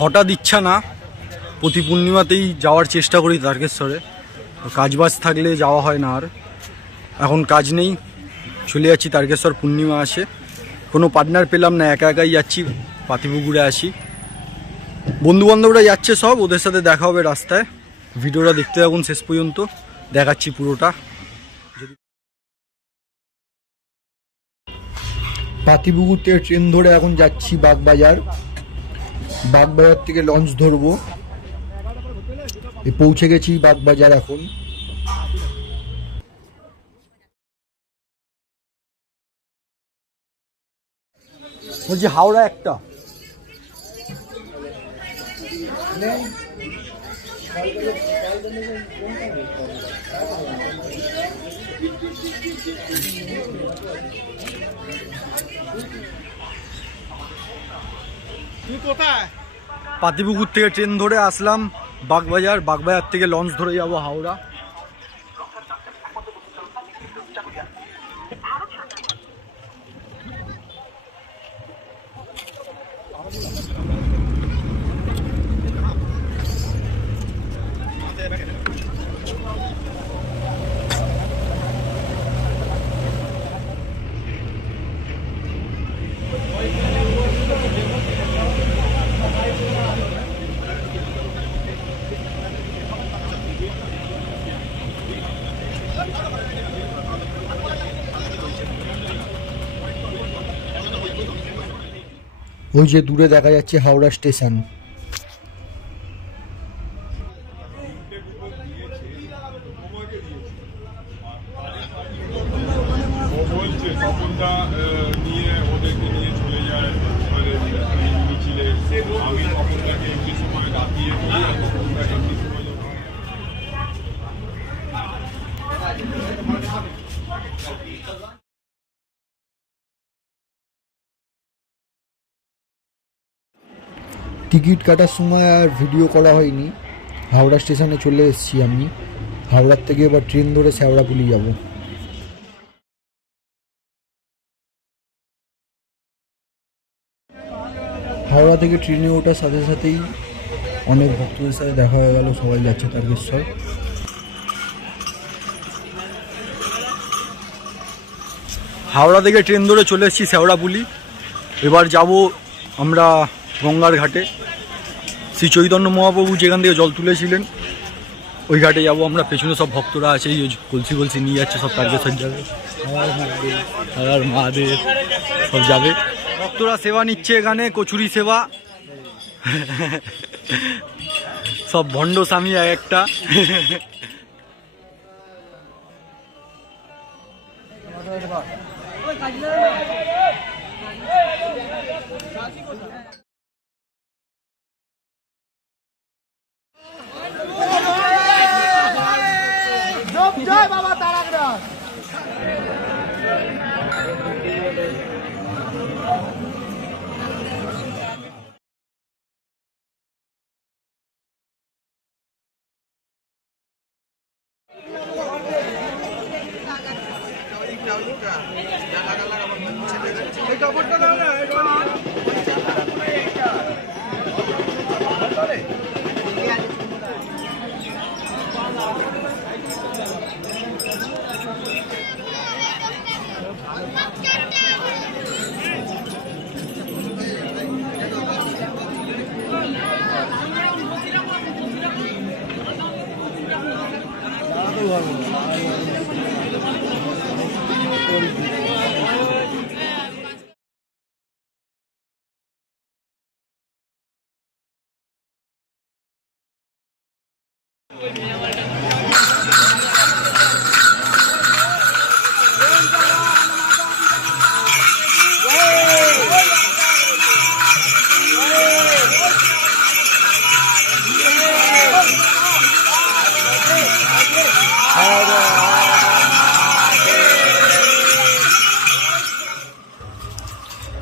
হঠাৎ ইচ্ছা না, প্রতি পূর্ণিমাতেই যাওয়ার চেষ্টা করি তারকেশ্বরে। কাজবাজ থাকলে যাওয়া হয় না। আর এখন কাজ নেই, চলে যাচ্ছি তারকেশ্বর। পূর্ণিমা আসে, কোনো পার্টনার পেলাম না, একা একাই যাচ্ছি। পাতিপুকুরে আসি, বন্ধুবান্ধবরা যাচ্ছে সব, ওদের সাথে দেখা হবে রাস্তায়। ভিডিওটা দেখতে থাকুন শেষ পর্যন্ত, দেখাচ্ছি পুরোটা। পাতিপুকুর থেকে ট্রেন ধরে এখন যাচ্ছি বাগবাজার। বাগবাজার থেকে লঞ্চ ধরবো। পৌঁছে গেছি বাগবাজার এখন। বলছি হাওড়া একটা পাতিপুকুর থেকে ট্রেন ধরে আসলাম বাগবাজার। বাগবাজার থেকে লঞ্চ ধরে যাব হাওড়া। ওই যে দূরে দেখা যাচ্ছে হাওড়া স্টেশন। টিকিট কাটার সময় আর ভিডিও করা হয়নি। হাওড়া স্টেশনে চলে এসেছি আমি। হাওড়ার থেকে এবার ট্রেন ধরে শেওড়াফুলি যাব। হাওড়া থেকে ট্রেনে ওঠার সাথে সাথেই অনেক ভক্তদের সাথে দেখা হয়ে গেল, সবাই যাচ্ছে তারকেশ্বর। হাওড়া থেকে ট্রেন ধরে চলে এসেছি শেওড়াফুলি। এবার যাব আমরা গঙ্গার ঘাটে। শ্রী চৈতন্য মহাপ্রভু যেখান থেকে জল তুলেছিলেন ওই ঘাটে যাব আমরা। পেছনে সব ভক্তরা আছে, এই কলসি কলসি নিয়ে যাচ্ছে, সব তারকেশ্বর যাবে। আর মহাদেব সব যাবে। ভক্তরা সেবা নিচ্ছে এখানে, কচুরি সেবা। সব ভণ্ড স্বামী এক একটা। জয় বাবা তারাকনাথ।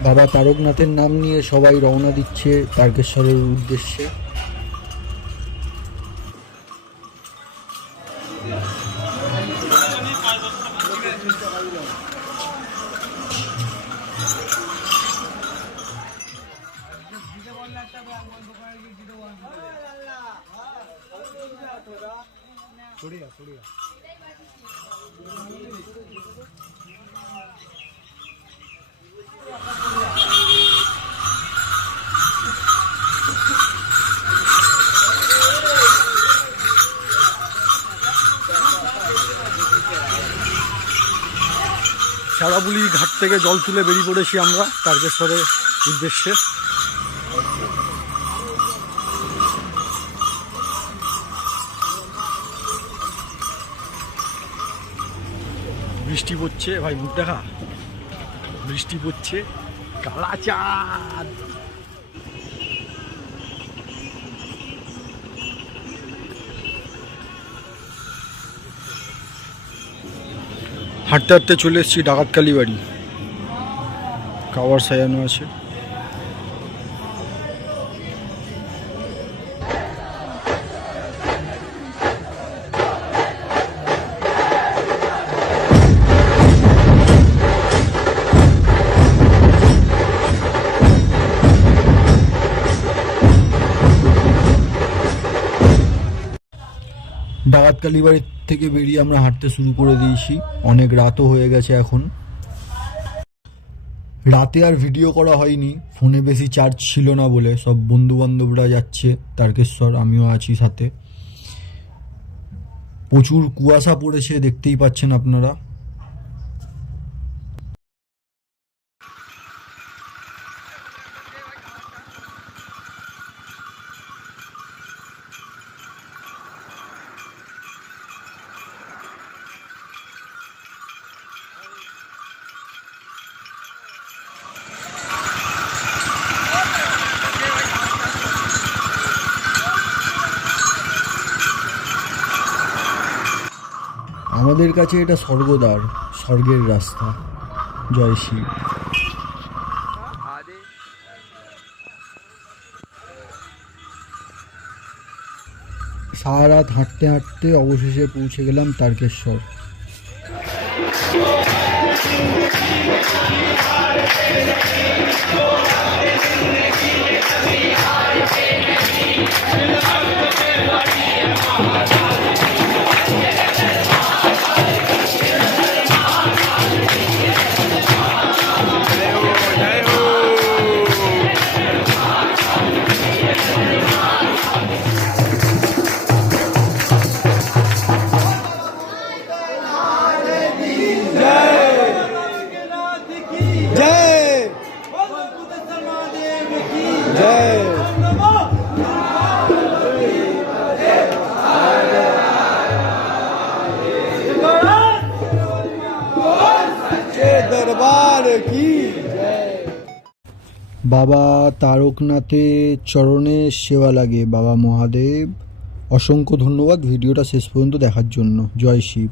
বাবা তারকনাথের নাম নিয়ে সবাই রওনা দিচ্ছে তারকেশ্বরের উদ্দেশ্যে। শেওড়াপুলি ঘাট থেকে জল তুলে বেরিয়ে পড়েছি আমরা তারকেশ্বরের উদ্দেশ্যে। বৃষ্টি পড়ছে ভাই, মুখ দেখা, বৃষ্টি পড়ছে, কালা চাঁদ। হাঁটতে হাঁটতে চলে এসেছি ডাকাতকালী বাড়ি, খাবার সাজানো আছে। ডাকাতকালী বাড়ির থেকে বেরিয়ে আমরা হাঁটতে শুরু করে দিয়েছি, অনেক রাতও হয়ে গেছে এখন। রাতে আর ভিডিও করা হয়নি, ফোনে বেশি চার্জ ছিল না বলে। সব বন্ধু বান্ধবরা যাচ্ছে তারকেশ্বর, আমিও আছি সাথে। প্রচুর কুয়াশা পড়েছে, দেখতেই পাচ্ছেন আপনারা। আমাদের কাছে এটা স্বর্গদ্বার, স্বর্গের রাস্তা। জয় শিব। সারা রাত হাঁটতে হাঁটতে অবশেষে পৌঁছে গেলাম তারকেশ্বর। বাবা তারকনাথের চরণে সেবা লাগে বাবা মহাদেব। অসংখ্য ধন্যবাদ ভিডিওটা শেষ পর্যন্ত দেখার জন্য। জয় শিব।